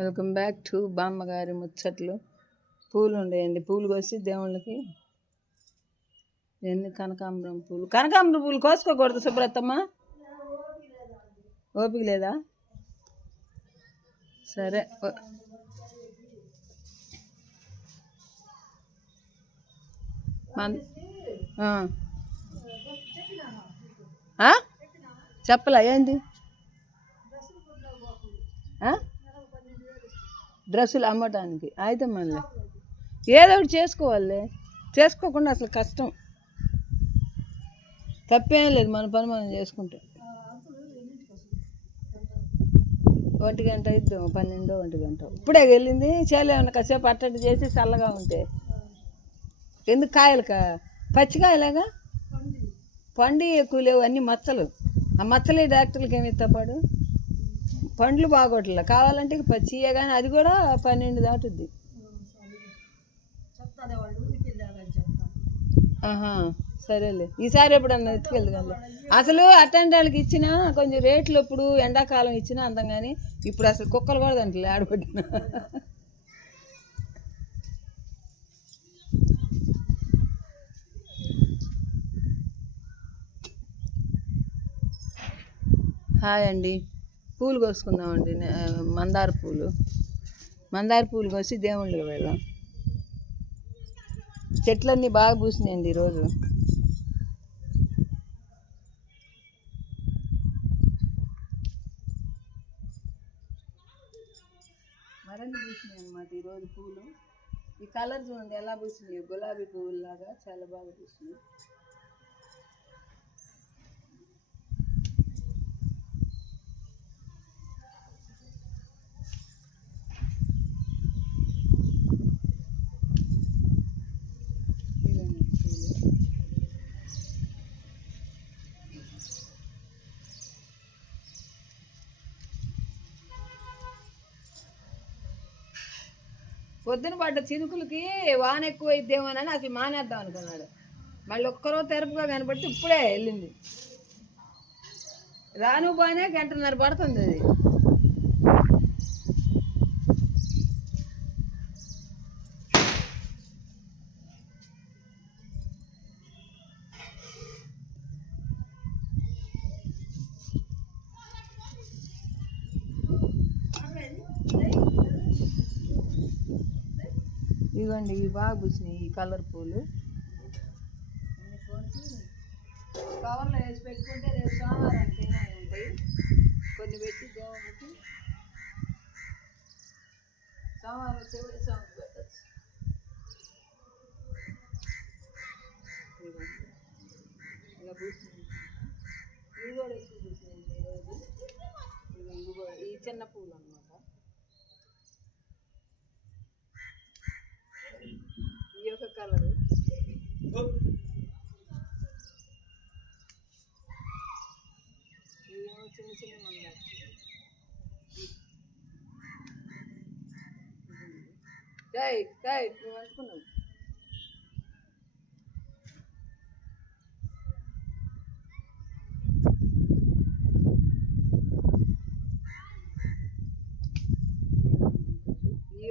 Welcome back to బామ్మగారి ముచ్చట్లు. పూలు ఉండేయండి పూలు కోసి దేవుళ్ళకి ఎన్ని కనకాంబరం పూలు. కనకాంబరం పూలు కోసుకోకూడదు సుబ్రతమ్మ. ఓపిక లేదా? సరే. మన్ ఆ. చెప్పలా ఏంటి? డ్రెస్సులు అమ్మటానికి. అయితే మళ్ళీ ఏదో ఒకటి చేసుకోవాలి చేసుకోకుండా అసలు కష్టం. తప్పేం లేదు మన పని మనం చేసుకుంటే. ఒంటి గంట ఇద్దాం పన్నెండో ఒంటి గంట. ఇప్పుడే వెళ్ళింది. చేలేమన్నా కాసేపు అట్టట్టు చేసి చల్లగా ఉంటే. ఎందుకు కాయలుకా పచ్చికాయలాగా పండు ఎక్కువ లేవు అన్ని మచ్చలు. ఆ మచ్చలే డాక్టర్లకి ఏమి ఇస్తాపాడు? పండ్లు బాగోట్ల కావాలంటే ఇక కానీ అది కూడా పన్నెండు దాటుద్ది. ఆహా సరేలే. ఈసారి ఎప్పుడన్నా ఎత్తుకెళ్ళదు అసలు అట్లాంటి వాళ్ళకి ఇచ్చిన కొంచెం రేట్లు ఇప్పుడు ఎండాకాలం ఇచ్చినా అందం కానీ ఇప్పుడు అసలు కుక్కలు కూడా దాంట్లో ఆడబెట్టిన. హాయ్ అండి. పూలు కోసుకుందామండి మందార పూలు. మందార పూలు కోసి దేవుళ్ళకి వెళ్దాం చెట్లన్నీ బాగా పూసినాయండి ఈరోజు. మరణి పూసినాయి అనమాట ఈరోజు పూలు. ఈ కలర్ చూడండి ఎలా పూసినాయి. గులాబీ పువ్వులాగా చాలా బాగా పూసినాయి ఇదిగోండి పూలు. పొద్దున పడ్డ చినుకులకి వాన ఎక్కువ అయిద్దేమోనని అసలు మానేద్దాం అనుకున్నాడు. మళ్ళీ ఒక్కరో తెరపుగా కనబడితే ఇప్పుడే వెళ్ళింది. రాను బానే గంటన్నర పడుతుంది అది. ఇదిగోండి ఇవి బాగా పూసినాయి ఈ కలర్ పూలు. కవర్లో వేసి పెట్టుకుంటే రేపు సోమవారానికి ఉంటాయి. కొన్ని పెట్టి దేవుడికి సోమవారం శివుడి స్వామికి పెట్టచ్చు. ఇలా పూసినాయి. ఇవి కూడా ఎక్కువ పూసినాయి ఈరోజు. ఇవి కూడా ఈ చిన్న పూలు అన్నమాట. కలరు. చిన్న చిన్న మందాలు జై జై నువ్వు అనుకున్నావు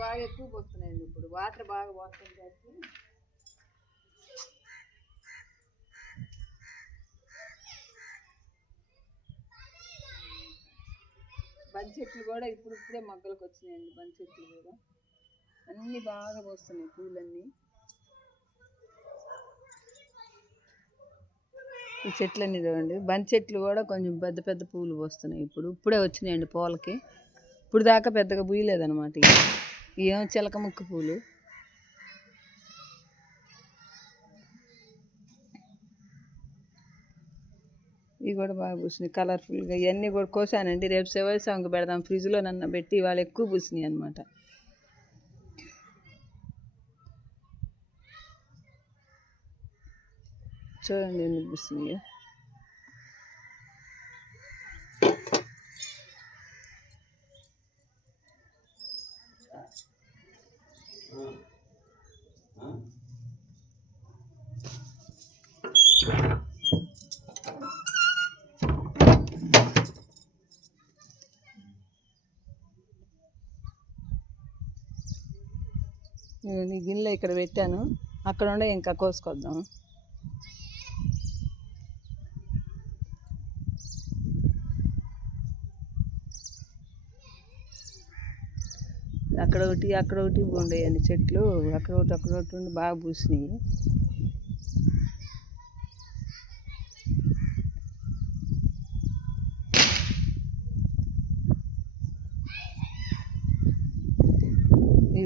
బాగా ఎక్కువ పోస్తున్నాయండి ఇప్పుడు. వాటర్ బాగా పోతుంది కాబట్టి బంతి చెట్లు కూడా ఇప్పుడు ఇప్పుడే మొగ్గలకు వచ్చినాయండి బంతి చెట్లు కూడా. అన్నీ బాగా పోస్తున్నాయి పూలన్నీ. ఈ చెట్లన్నీ చూడండి బంతి చెట్లు కూడా కొంచెం పెద్ద పెద్ద పూలు పోస్తున్నాయి ఇప్పుడు. ఇప్పుడే వచ్చినాయండి పూలకి. ఇప్పుడు దాకా పెద్దగా పూయలేదన్నమాట ఇవి. ఏమో చిలక ముక్కు పూలు. ఇవి కూడా బాగా పూసినాయి కలర్ఫుల్గా ఇవన్నీ కూడా కోసానండి. రేపు సెవెల్ సాంగ్ పెడదాం. ఫ్రిడ్జ్లో నన్ను పెట్టి ఇవాళ ఎక్కువ పూసినాయి అనమాట చూడండి ఎన్ని పూసినాయి. ఈ గిన్నెలో ఇక్కడ పెట్టాను. అక్కడ ఉండే ఇంకా కోసుకొద్దాం. అక్కడ ఒకటి అక్కడ ఒకటి ఉండేయండి చెట్లు. అక్కడ ఒకటి అక్కడ ఒకటి ఉండి బాగా పూసినాయి.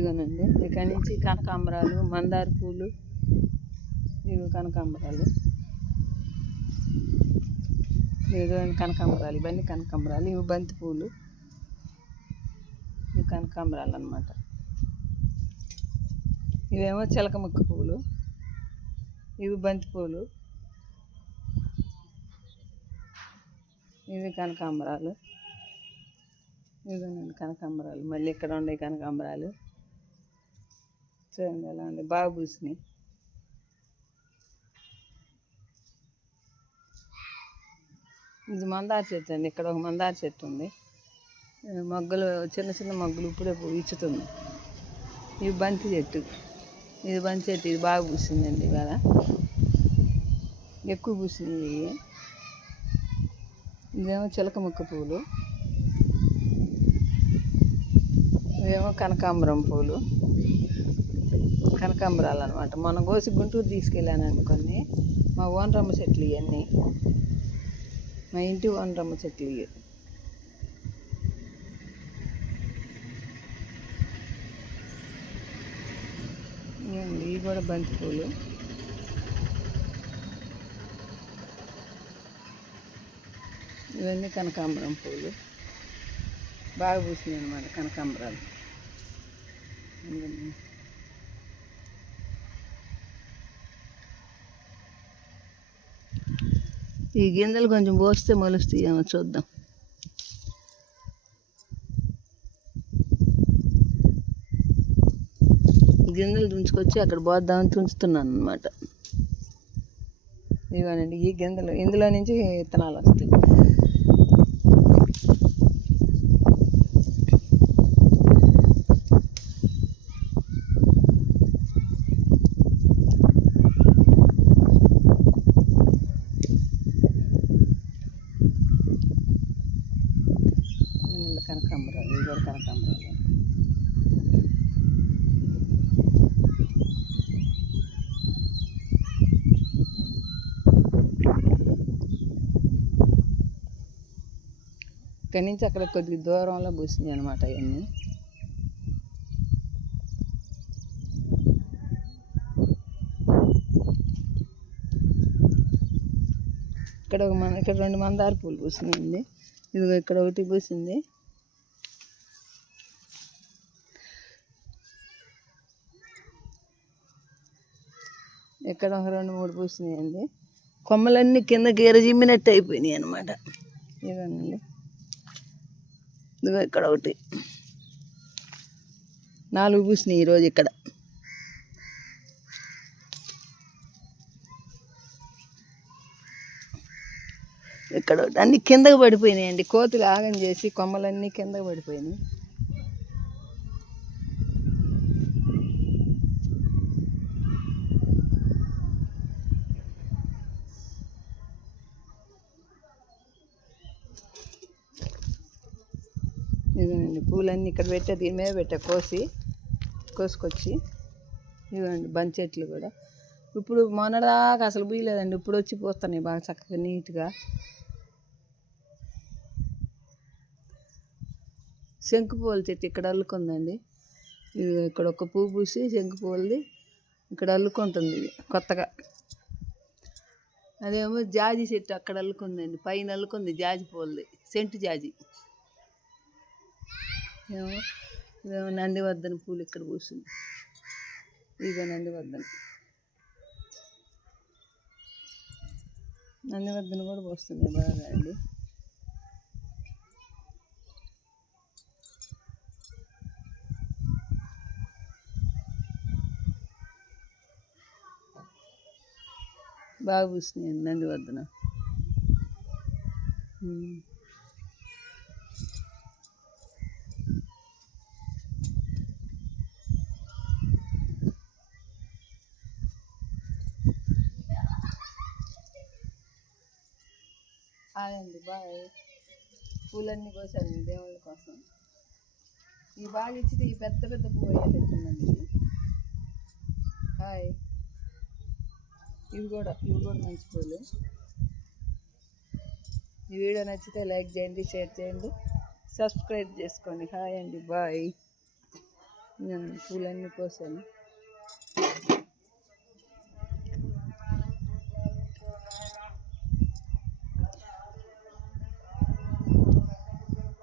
ఇదిగోనండి. ఇక్కడి నుంచి కనకాంబరాలు మందార పూలు ఇవి కనకాంబరాలు. ఇదిగోండి కనకాంబరాలు ఇవన్నీ కనకాంబరాలు ఇవి బంతి పూలు. ఇవి కనకాంబరాలు అన్నమాట. ఇవేమో చిలకముక్క పూలు. ఇవి బంతి పూలు. ఇవి కనకాంబరాలు. ఇదిగోనండి కనకాంబరాలు. మళ్ళీ ఇక్కడ ఉండే కనకాంబరాలు. చూడండి ఎలా ఉంది. బాగా పూసినాయి ఇది మందార చెట్టు అండి. ఇక్కడ ఒక మందార చెట్టు ఉంది. ఆ, మొగ్గలు చిన్న చిన్న మొగ్గలు ఇప్పుడే ఇచ్చుతుంది. ఇది బంతి చెట్టు. ఇది బంతి చెట్టు ఇది బాగా పూసిందండి ఇవాళ. ఎక్కువ పూసింది ఇవి. ఇదేమో చిలక ముక్క పూలు. ఇవేమో కనకాంబరం పూలు. కనకాంబరాలు అనమాట మొన్న కోసి గుంటూరు తీసుకెళ్ళాను అనుకోండి మా ఓనరమ్మ చెట్లు ఇవన్నీ మా ఇంటి ఓనరమ్మ చెట్లు ఇవి ఇవ్వండి, ఇవి కూడా బంతిపూలు ఇవన్నీ కనకాంబరం పూలు. బాగా పూసినాయి అనమాట కనకాంబరాలు. ఈ గింజలు కొంచెం పోస్తే మొలుస్తాయేమో చూద్దాం. గింజలు తుంచుకొచ్చి అక్కడ పోద్దామని తుంచుతున్నాను అనమాట ఇవ్వనండి ఈ గింజలు ఇందులో నుంచి విత్తనాలు వస్తాయి. కనకాంబరాలు ఇవి కూడా కనకాంబరాలు. ఇక్కడి నుంచి అక్కడ కొద్ది దూరంలో పూసినాయి అనమాట అవన్నీ ఇక్కడ ఒక మన ఇక్కడ రెండు మందార పూలు పూసినాయండి. ఇదిగో ఇక్కడ ఒకటి పూసింది. ఇక్కడ ఒక రెండు మూడు పూసినాయండి. కొమ్మలన్నీ కింద గీర జిమ్మినట్టు అయిపోయినాయి అనమాట ఇవన్నీ ఇదిగో ఇక్కడ ఒకటి. నాలుగు పూసినాయి ఈరోజు ఇక్కడ. ఇక్కడ ఒకటి. అన్ని కిందకు పడిపోయినాయండి. కోతులు ఆగం చేసి కొమ్మలన్నీ కిందకు పడిపోయినాయి ఇదిగోండి పూలన్నీ ఇక్కడ పెట్టా దీని మీద పెట్టా కోసి కోసుకొచ్చి. ఇవ్వండి బంతి చెట్లు కూడా. ఇప్పుడు మొన్నదాకా అసలు పూయలేదండి ఇప్పుడు వచ్చి పూస్తున్నాయి బాగా చక్కగా నీట్గా. శంకు పూల చెట్టు ఇక్కడ అల్లుకుందండి. ఇది ఇక్కడ ఒక పువ్వు పూసి శంకు పూలది ఇక్కడ అల్లుకుంటుంది ఇది కొత్తగా. అదేమో జాజి చెట్టు అక్కడ అల్లుకుందండి పైన అల్లుకుంది జాజి పూలది సెంటు జాజి. ఏమో ఇదేమో నందివర్ధన పూలు ఇక్కడ పూసింది. ఇదిగో నందివర్ధన. నందివర్ధన కూడా పోస్తుంది బాగా అండి. బాగా పూసినాయండి నందివర్ధన. హాయ్ అండి బాయ్. పూలన్నీ కోసాను దేవుళ్ళ కోసం. ఈ బాగా ఇచ్చితే ఈ పెద్ద పెద్ద పువ్వు అయ్యేటట్టుందండి హాయ్. ఇవి కూడా ఇవి కూడా మంచి పూలు. ఈ వీడియో నచ్చితే లైక్ చేయండి షేర్ చేయండి. సబ్స్క్రైబ్ చేసుకోండి. హాయ్ అండి బాయ్. నేను పూలన్నీ కోసాను.